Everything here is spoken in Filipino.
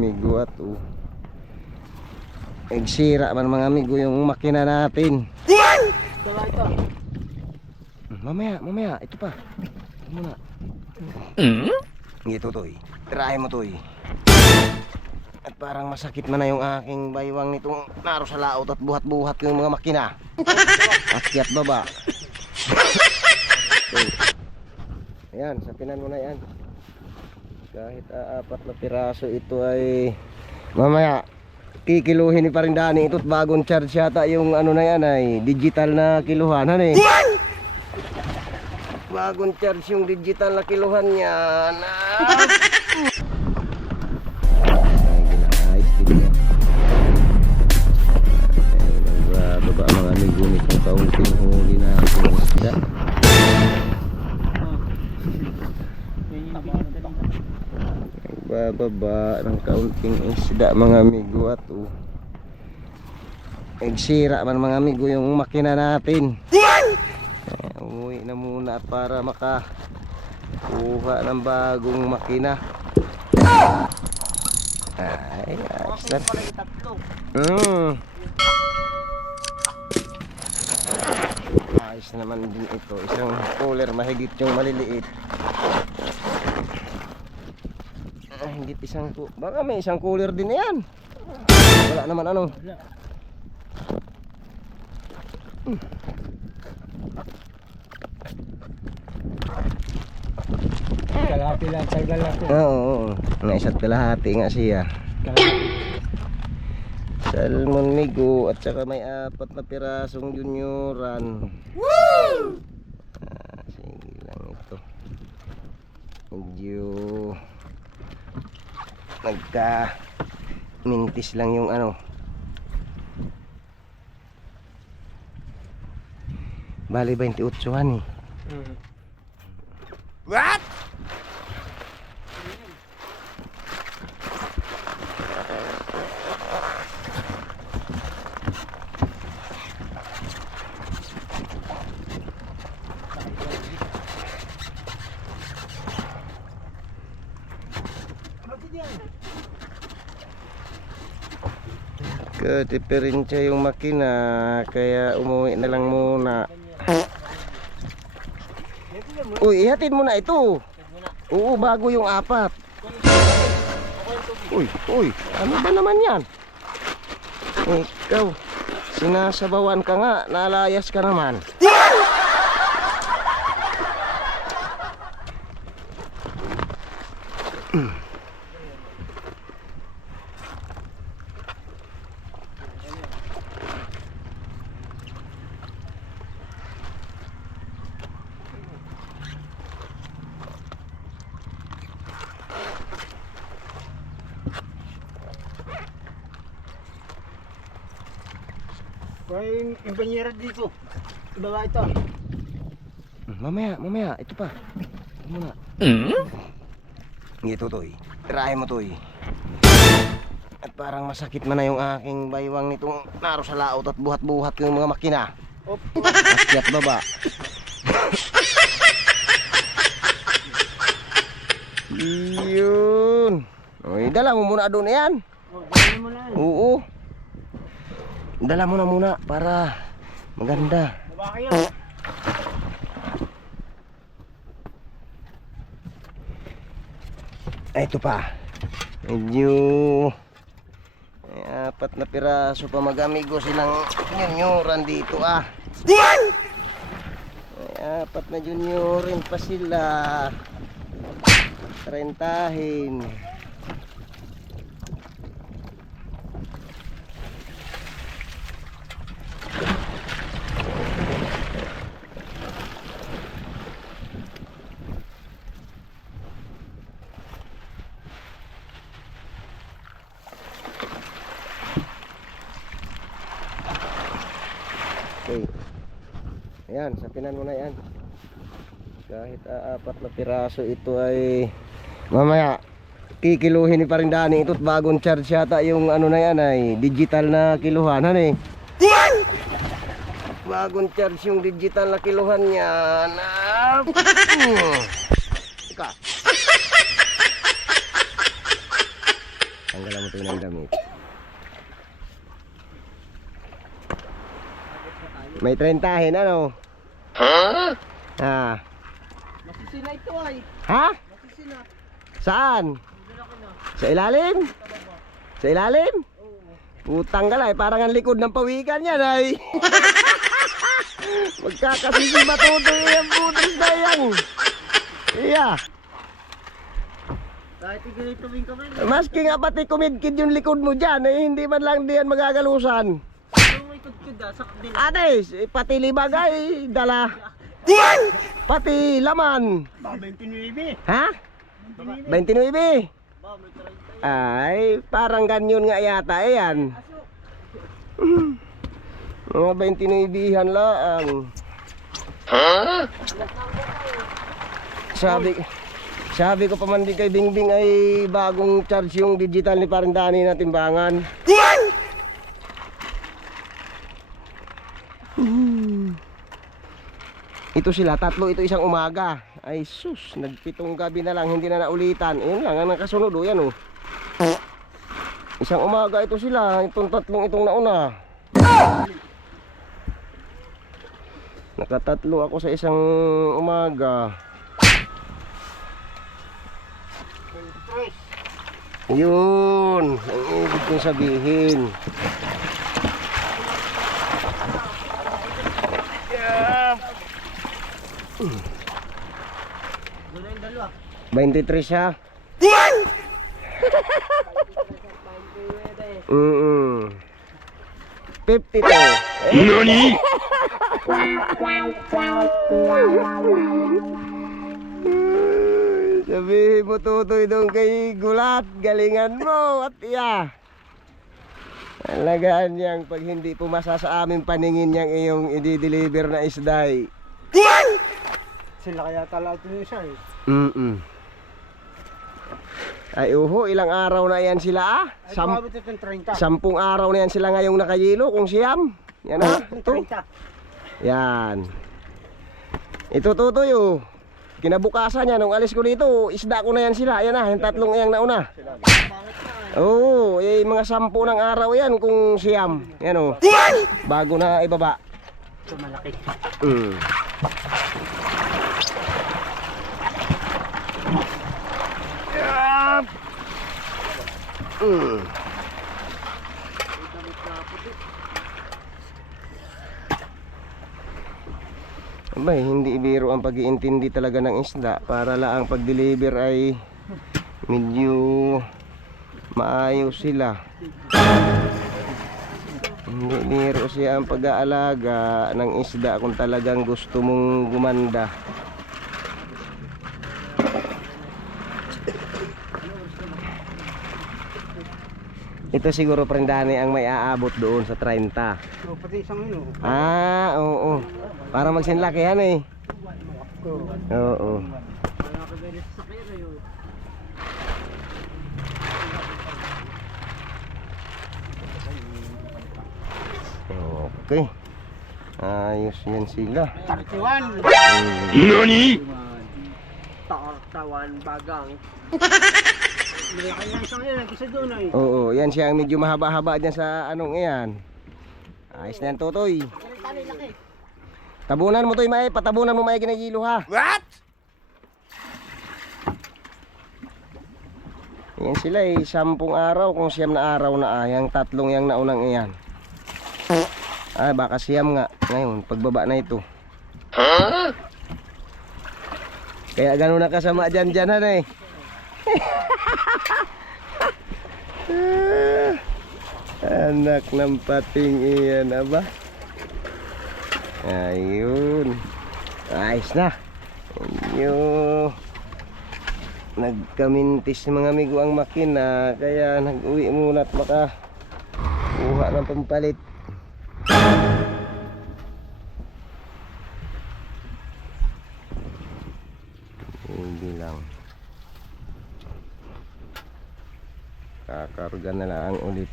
Amigo at nagsira man mga amigo yung makina natin. Mamaya, ito pa. Ito muna. Ito toy. Tirahin mo toy. At parang masakit man na yung aking baywang nitong naro sa laot at buhat-buhat yung mga makina. Akyat baba. Ayan, sapinan mo na yan. Kahit apat na piraso ito ay mamaya kikiluhin ni paring Dani ito't bagong charge yata yung ano na yan ay digital na kiluhan eh. Bagong charge yung digital na kiluhan niya na baba mga amigo nitong kaunting huli na isda. Bababa ng kaunting isda mga amigo at nagsira man mga amigo yung makina natin. Uwi na muna para makakuha ng bagong makina. Ay, ayos na. Ayos naman din ito. Isang cooler mahigit yung maliliit. Higit isang baka may isang cooler din yan. Wala naman ano. Kalahati lang sa galati. Oo. Isa't kalahati nga siya. Salmon migo at saka may apat na pirasong junioran. Woo! Sige lang ito. Medyo nagka mintis lang yung ano. Bali 28 eh. What? Diferensya yung makina kaya umuwi na lang muna. Uy, ihatid mo na ito. Oo, bago yung apat. Uy, ano ba naman yan? Ikaw, sinasabawan ka nga, nalayas ka naman. Yung banyera dito. Baba ito. Mamaya, ito pa. Ito muna. Ito toy. Tirahin mo toy. At parang masakit man na yung aking baywang nitong naro sa laot at buhat-buhat yung mga makina. Akyat baba. Yun. Oy, dala mo muna doon yan. Oo. Dala mo na muna para maganda. Ito pa. Medyo apat na piraso pa mag-amigo silang junioran dito ah. Apat na juniorin pa sila. Rentahin. Okay. Ayan, sapinan mo na yan. Kahit apat na piraso ito ay mamaya kikiluhin ni paring Dani ito't bagong charge yata yung ano na yan ay digital na kiluhan eh. Bagong charge yung digital na kiluhan niya na Ika. Tanggalan mo ito ng damit. May 30 ano? Ha? Masisina ito ay. Ha? Masisina. Saan? Sa ilalim? Sa ilalim? Putang ka lang, parang ang likod ng pawikan yan ay. Magkakasisi matutoy yung butas na yan. Iya. Kahit ganito rin kami. Maski nga pati kumidkid yung likod mo dyan, eh, hindi man lang diyan magagalusan. Yung may kudkid sa kabila. Ate, pati libag ay dala. Pati laman. 29. Ha? 29? Ba, may 30. Ay, parang ganyan nga yata, ayan. Mga 29-han lang. Sabi ko pa man din kay Bingbing ay bagong charge yung digital ni Paring Dani na timbangan. Ito sila, tatlo ito isang umaga. Ay sus, nagpitong gabi na lang, hindi na naulitan. Ayun lang, ang nakasunod o yan o. Isang umaga ito sila, itong tatlong itong nauna. Nakatatlo ako sa isang umaga. Yun, ang ibig kong sabihin. Doon na yung dalawa. 23 siya. Mm-mm. 52. NANI?! Sabihin mo tutoy doon kay Gulat, galingan mo at iya. Alagaan niyang pag hindi pumasa sa aming paningin niyang iyong i-deliver na isday. Sila kaya tala ito yung siya eh. Mm-mm. Ay uho, ilang araw na yan sila ah? Ay, kumabot ito yung 30. 10 araw na yan sila ngayong nakayilo kung siyam. Yan ah, ito. 30. Yan. Ito tutoy oh. Kinabukasan niya nung alis ko dito, isda ko na yan sila. Ayan na, yung tatlong iyang nauna. Oo, eh, mga 10 ng araw yan kung siyam. Yan oh. Bago na ibaba. Ito malaki. Mm. Mm. Abay, hindi biro ang pag-iintindi talaga ng isda para lang ang pag-deliver ay medyo maayos sila. Hindi biro siya ang pag-aalaga ng isda kung talagang gusto mong gumanda. Ito siguro Prendani ang may aabot doon sa 30. So, pati isang ino. Ah, oo. Para magsinlaki yan eh. Oo. Nakagalit sa kero yun. Okay. Ayos yan sila. 31. NANI?! Tartawan bagang. Hindi kaya isang yun, isa doon ay. Oo, yan siya ang medyo mahaba-haba dyan sa anong iyan. Ayos na yan, Totoy. Tabunan mo, Toy, May. Patabunan mo, May, ginagilo, ha? What?! Yan sila eh, 10 araw kung 9 na araw na yung tatlong yang naunang iyan. Ay, baka 9 nga. Ngayon, pagbaba na ito. Kaya gano'n na kasama dyan eh. Anak ng pating iyan, aba. Ayun. Ayos na. Ayun. Nagkamintis mga amigo ang makina, kaya nag-uwi muna at baka kuha ng pampalit. Hindi lang. Kakarga na lang ulit.